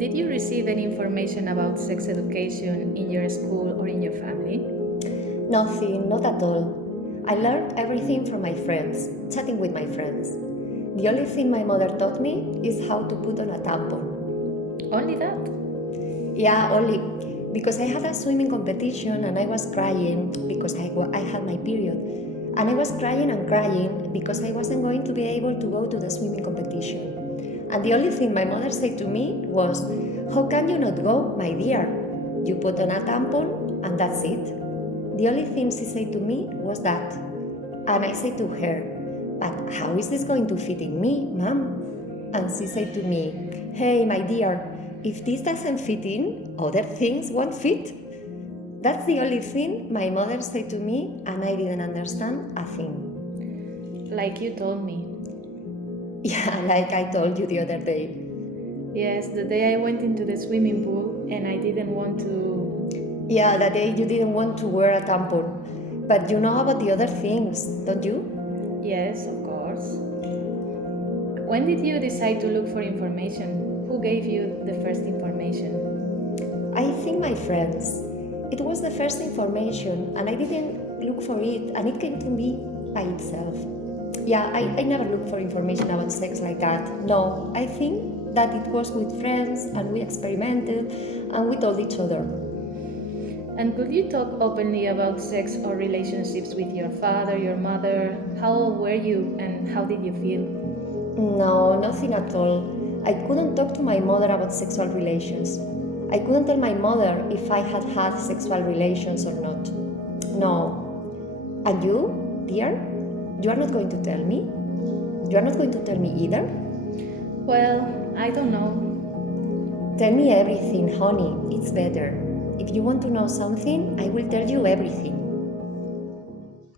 Did you receive any information about sex education in your school or in your family? Nothing, not at all. I learned everything from my friends, chatting with my friends. The only thing my mother taught me is how to put on a tampon. Only that? Yeah, only because I had a swimming competition and I was crying because I had my period. And I was crying and crying because I wasn't going to be able to go to the swimming competition. And the only thing my mother said to me was, "How can you not go, my dear? You put on a tampon and that's it." The only thing she said to me was that. And I said to her, "But how is this going to fit in me, Mom?" And she said to me, "Hey, my dear, if this doesn't fit in, other things won't fit." That's the only thing my mother said to me, and I didn't understand a thing. Like you told me. Yeah, like I told you the other day. Yes, the day I went into the swimming pool and I didn't want to. Yeah, that day you didn't want to wear a tampon. But you know about the other things, don't you? Yes, of course. When did you decide to look for information? Who gave you the first information? I think my friends. It was the first information, and I didn't look for it, and it came to me by itself. Yeah, I never looked for information about sex like that. No, I think that it was with friends, and we experimented, and we told each other. And could you talk openly about sex or relationships with your father, your mother? How old were you and how did you feel? No, nothing at all. I couldn't talk to my mother about sexual relations. I couldn't tell my mother if I had had sexual relations or not. No. And you, dear? You are not going to tell me? You are not going to tell me either? Well, I don't know. Tell me everything, honey. It's better. If you want to know something, I will tell you everything.